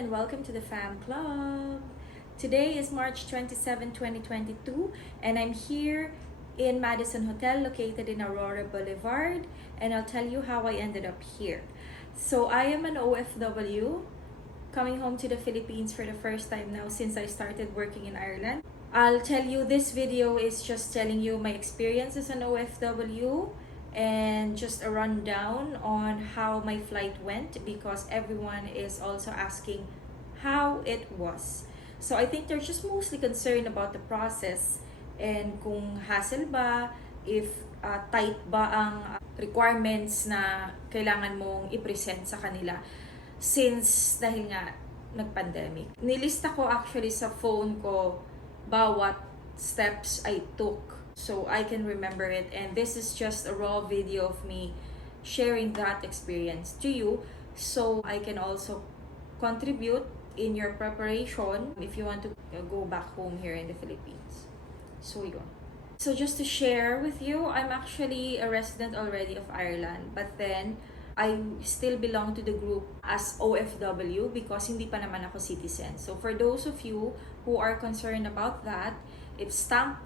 and welcome to the Fam Club. Today is March 27, 2022 and I'm here in Madison Hotel located in Aurora Boulevard, and I'll tell you how I ended up here. So I am an OFW coming home to the Philippines for the first time now since I started working in Ireland. I'll tell you, this video is just telling you my experience as an OFW and just a rundown on how my flight went, because everyone is also asking how it was. So I think they're just mostly concerned about the process and kung hassle ba, if tight ba ang requirements na kailangan mong i-present sa kanila since dahil nga nag-pandemic. Nilista ko actually sa phone ko bawat steps I took so I can remember it, and this is just a raw video of me sharing that experience to you so I can also contribute in your preparation if you want to go back home here in the Philippines. So yun. So just to share with you, I'm actually a resident already of Ireland, but then I still belong to the group as OFW because hindi pa naman ako citizen. So for those of you who are concerned about that, if stamp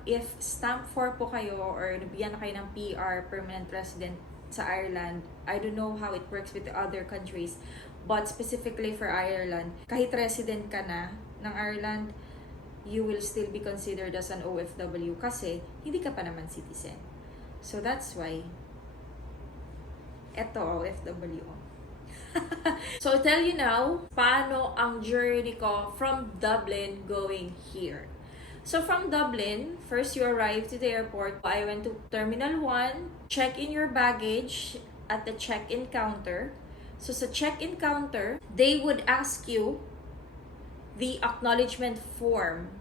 4 po kayo or nabigyan na kayo ng PR, permanent resident sa Ireland, I don't know how it works with the other countries, but specifically for Ireland, kahit resident ka na ng Ireland, you will still be considered as an OFW kasi hindi ka pa naman citizen. So that's why eto OFW. So I'll tell you now paano ang journey ko from Dublin going here. So from Dublin, first you arrive to the airport. I went to Terminal 1, check in your baggage at the check-in counter. So sa check-in counter, they would ask you the acknowledgement form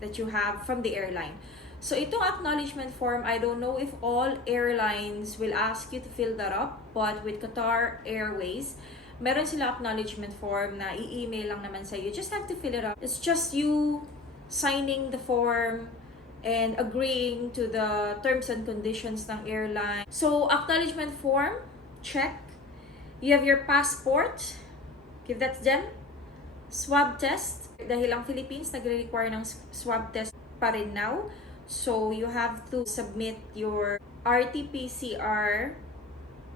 that you have from the airline. So itong acknowledgement form, I don't know if all airlines will ask you to fill that up, but with Qatar Airways, meron sila acknowledgement form na i-email lang naman sa you. You just have to fill it up. It's just you signing the form and agreeing to the terms and conditions ng airline. So acknowledgement form, check. You have your passport, give that to them. Swab test, dahil ang Philippines nagre-require ng swab test pa rin now. So you have to submit your RT-PCR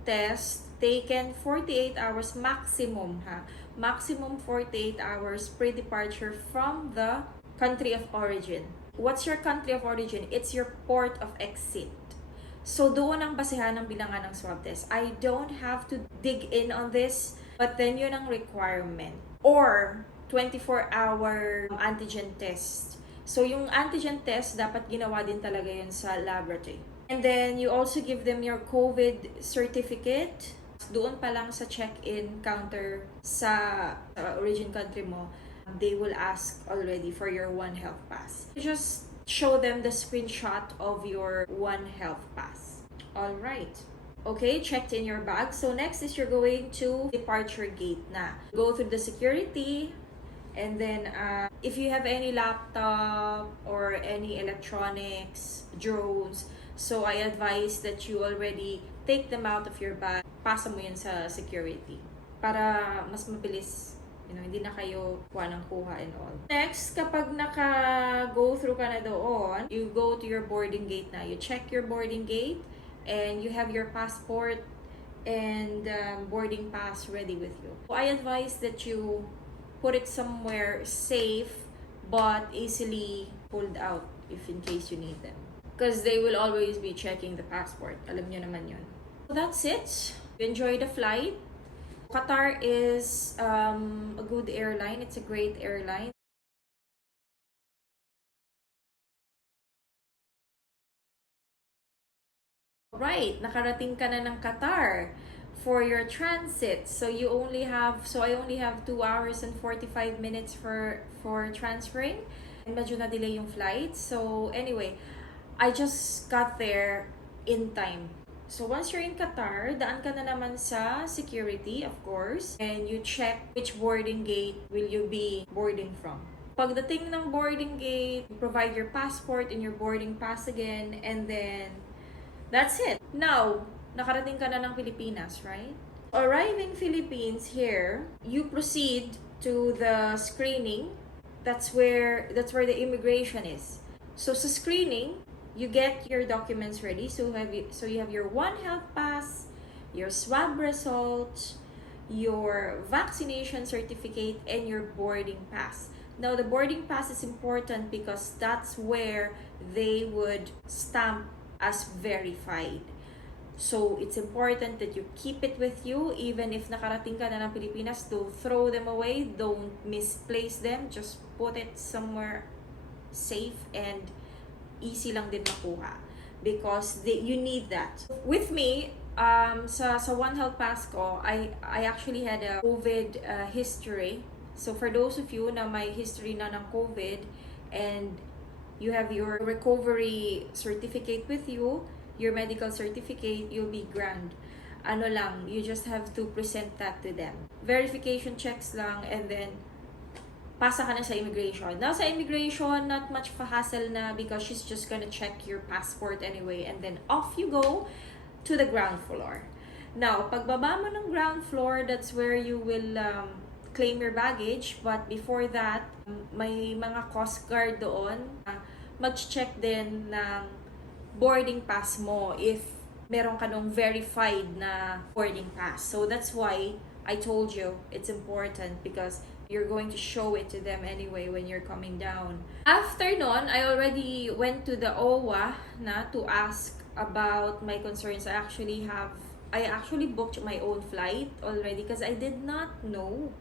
test taken 48 hours maximum, maximum 48 hours pre-departure from the country of origin. What's your country of origin? It's your port of exit. So doon ang basehan ng bilangan ng swab test. I don't have to dig in on this, but then yun ang requirement. Or 24-hour antigen test. So yung antigen test, dapat ginawa din talaga yun sa laboratory. And then you also give them your COVID certificate. Doon pa lang sa check-in counter sa origin country mo, they will ask already for your One Health Pass. You just show them the screenshot of your One Health Pass. Alright. Okay, checked in your bag. So next is you're going to departure gate na. Go through the security, and then if you have any laptop or any electronics, drones, so I advise that you already take them out of your bag. Pasa mo yun sa security para mas mabilis, hindi na kayo kuha ng kuha and all. Next, kapag naka-go through ka na doon, you go to your boarding gate na. You check your boarding gate and you have your passport and boarding pass ready with you. So I advise that you put it somewhere safe but easily pulled out if in case you need them. Because they will always be checking the passport. Alam nyo naman yun. So that's it. Enjoy the flight. Qatar is a good airline. It's a great airline. Right, nakarating ka na ng Qatar for your transit. So I only have 2 hours and 45 minutes for transferring. And medyo na-delay yung flight. So anyway, I just got there in time. So once you're in Qatar, daan ka na naman sa security, of course, and you check which boarding gate will you be boarding from. Pagdating ng boarding gate, you provide your passport and your boarding pass again, and then that's it. Now, nakarating ka na ng Pilipinas, right? Arriving Philippines here, you proceed to the screening, that's where the immigration is. So sa screening, you get your documents ready. So you have your One Health Pass, your swab results, your vaccination certificate, and your boarding pass. Now, the boarding pass is important because that's where they would stamp as verified. So, it's important that you keep it with you even if nakarating ka na ng Pilipinas. Don't throw them away. Don't misplace them. Just put it somewhere safe and easy lang din makuha because you need that. With me, sa One Health Pass ko, I actually had a COVID history. So for those of you na may history na ng COVID and you have your recovery certificate with you, your medical certificate, you'll be grand. Ano lang, you just have to present that to them. Verification checks lang and then pasa ka na sa immigration. Now, sa immigration, not much hassle na because she's just gonna check your passport anyway and then off you go to the ground floor. Now, pagbaba mo ng ground floor, that's where you will claim your baggage. But before that, may mga Coast Guard doon. Mag-check din ng boarding pass mo if meron ka nung verified na boarding pass. So that's why I told you it's important because you're going to show it to them anyway when you're coming down. After nun, I already went to the OWA na to ask about my concerns. I actually booked my own flight already because I did not know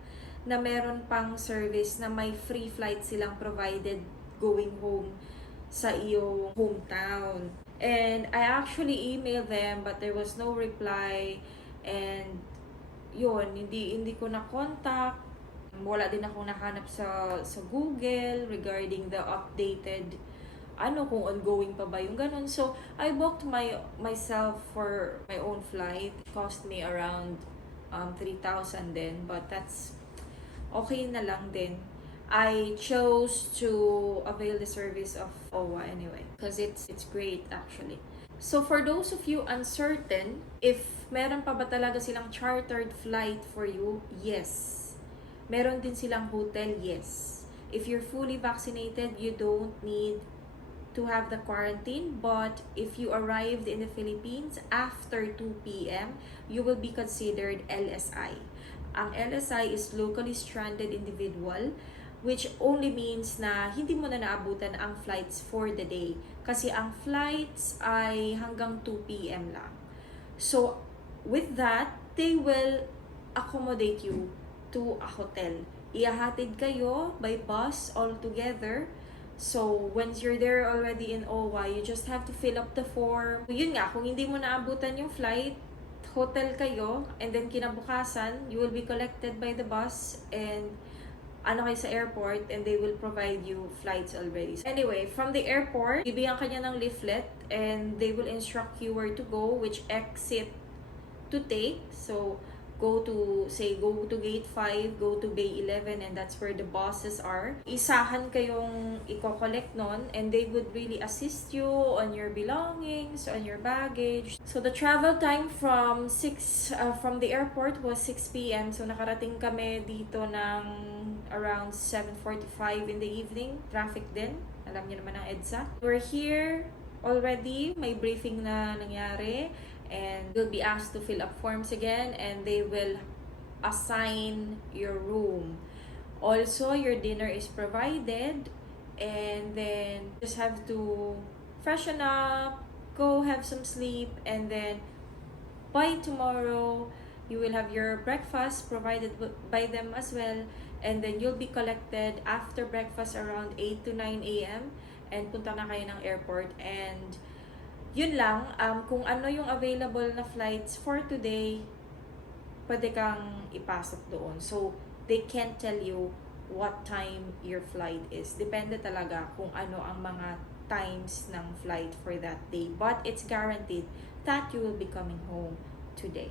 na meron pang service na may free flight silang provided going home sa iyong hometown. And I actually emailed them but there was no reply and yun, hindi ko na contact. Wala din akong nahanap sa Google regarding the updated kung ongoing pa ba yung ganun. So I booked myself for my own flight. It cost me around 3,000 din, but that's okay na lang din. I chose to avail the service of OWA anyway because it's great actually. So for those of you uncertain if meron pa ba talaga silang chartered flight for you, yes. Meron din silang hotel, yes. If you're fully vaccinated, you don't need to have the quarantine. But if you arrived in the Philippines after 2 p.m., you will be considered LSI. Ang LSI is locally stranded individual, which only means na hindi mo na naabutan ang flights for the day. Kasi ang flights ay hanggang 2 p.m. lang. So, with that, they will accommodate you to a hotel. Ihahatid kayo by bus all together. So, once you're there already in OWA, you just have to fill up the form. Yun nga, kung hindi mo naabutan yung flight, hotel kayo, and then kinabukasan, you will be collected by the bus and kayo sa airport and they will provide you flights already. So anyway, from the airport, bibigyan ka niya ng leaflet and they will instruct you where to go, which exit to take. So, go to gate 5, go to bay 11, and that's where the buses are. Isahan kayong i-collect nun, and they would really assist you on your belongings, on your baggage. So the travel time from the airport was 6 p.m. So nakarating kami dito ng around 7:45 in the evening. Traffic din. Alam niyo naman ang EDSA. We're here already. May briefing na nangyari. And you'll be asked to fill up forms again and they will assign your room. Also, your dinner is provided and then just have to freshen up, go have some sleep, and then by tomorrow, you will have your breakfast provided by them as well, and then you'll be collected after breakfast around 8 to 9 a.m. and punta na kayo ng airport. And yun lang, kung ano yung available na flights for today, pwede kang ipasok doon. So, they can't tell you what time your flight is. Depende talaga kung ano ang mga times ng flight for that day. But it's guaranteed that you will be coming home today.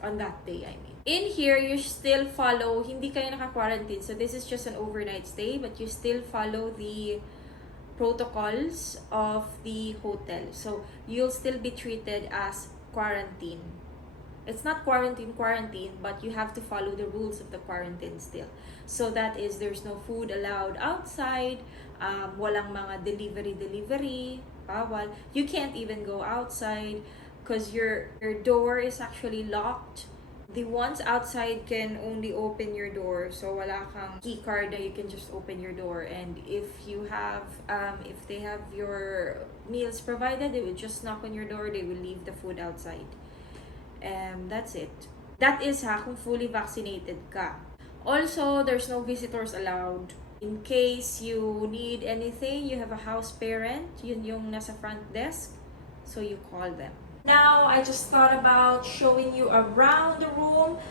On that day, I mean. In here, you still follow, hindi kayo naka-quarantine. So, this is just an overnight stay, but you still follow the protocols of the hotel. So, you'll still be treated as quarantine It's not quarantine, but you have to follow the rules of the quarantine still. So that is, there's no food allowed outside, walang mga delivery, bawal. You can't even go outside because your door is actually locked. The ones outside can only open your door, so wala kang key card that you can just open your door. And if you have, if they have your meals provided, they will just knock on your door. They will leave the food outside. That's it. That is kung fully vaccinated ka. Also, there's no visitors allowed. In case you need anything, you have a house parent, yun yung nasa front desk, so you call them. Now, I just thought about showing you around the room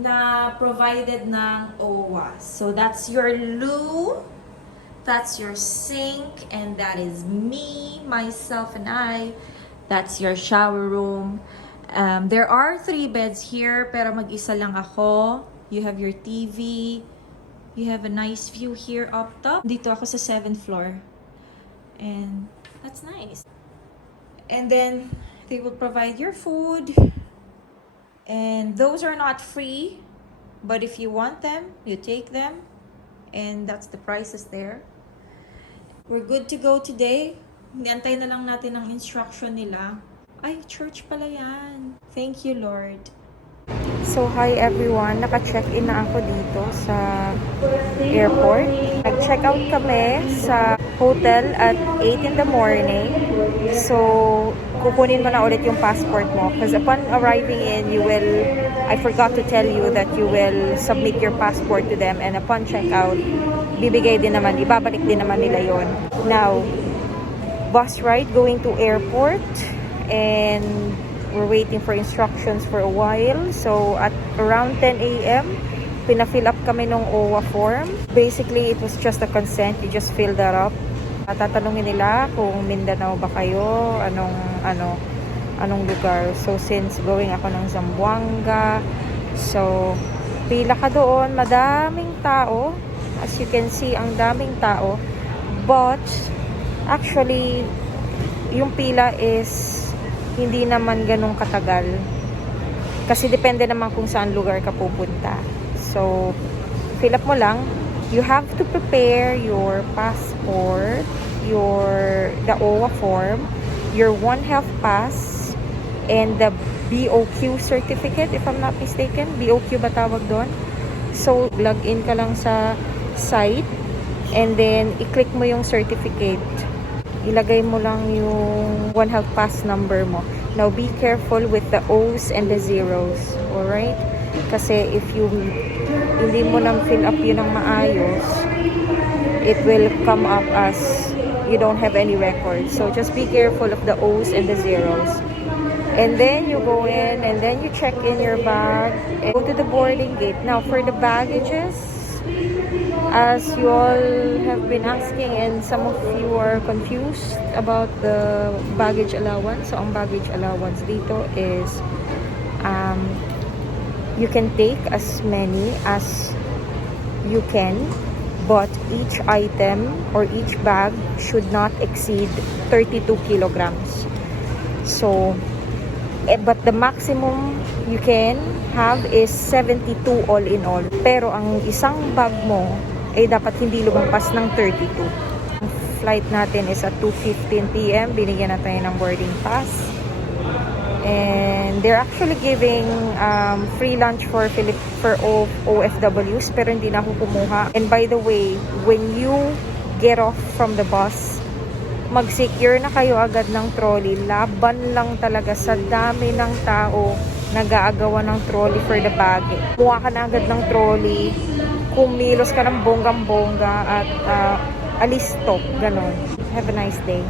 na provided ng OWA. So that's your loo, that's your sink, and that is me, myself, and I. That's your shower room. There are 3 beds here, pero mag-isa lang ako. You have your TV. You have a nice view here up top. Dito ako sa 7th floor. And that's nice. And then, they will provide your food. And those are not free. But if you want them, you take them. And that's the prices there. We're good to go today. Antay na lang natin ang instruction nila. Ay, church pala yan. Thank you, Lord. So, hi everyone. Naka-check-in na ako dito sa airport. Nag-check out kami sa hotel at 8 in the morning. So, kukunin mo na ulit yung passport mo. Because upon arriving in, I forgot to tell you that you will submit your passport to them. And upon check-out, ibabalik din naman nila yon. Now, bus ride going to airport. And we're waiting for instructions for a while. So, at around 10 a.m., pina-fill up kami ng OWA form. Basically, it was just a consent. You just fill that up. Tatanungin nila kung Mindanao ba kayo, anong lugar. So, since going ako ng Zamboanga, so, pila ka doon. Madaming tao. As you can see, ang daming tao. But, actually, yung pila is hindi naman ganun katagal. Kasi depende naman kung saan lugar ka pupunta. So, fill up mo lang. You have to prepare your passport, the OWA form, your One Health Pass, and the BOQ certificate, if I'm not mistaken. BOQ ba tawag doon? So, log in ka lang sa site, and then, i-click mo yung certificate. Ilagay mo lang yung One Health Pass number mo. Now, be careful with the O's and the zeros. Alright? Kasi if hindi mo nang fill up yun ng maayos, it will come up as you don't have any records. So, just be careful of the O's and the zeros. And then, you go in, and then you check in your bag, and go to the boarding gate. Now, for the baggages, as you all have been asking and some of you are confused about the baggage allowance. So, ang baggage allowance dito is you can take as many as you can, but each item or each bag should not exceed 32 kilograms. So, but the maximum you can have is 72 all in all. Pero ang isang bag mo ay dapat hindi lumampas ng 32. Ang flight natin is at 2:15 p.m. Binigyan na tayo ng boarding pass. And they're actually giving free lunch for OFWs, pero hindi na ako kumuha. And by the way, when you get off from the bus, mag-secure na kayo agad ng trolley. Laban lang talaga sa dami ng tao nag-aagawa ng trolley for the bag. Kumuha ka na agad ng trolley, kumilos ka ng bonggang-bongga at alisto, ganon. Have a nice day.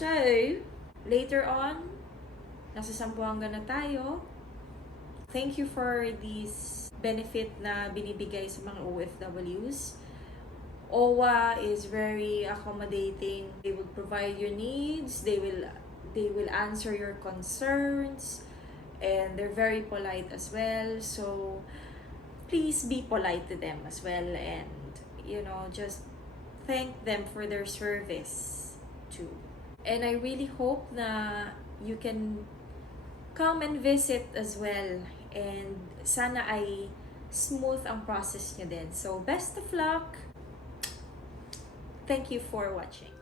So, later on, nasa Zamboanga na tayo. Thank you for this benefit na binibigay sa mga OFWs. OWA is very accommodating. They will provide your needs. They will answer your concerns. And they're very polite as well. So, please be polite to them as well. And, just thank them for their service too. And I really hope na you can come and visit as well. And sana ay smooth ang process nyo din. So, best of luck! Thank you for watching.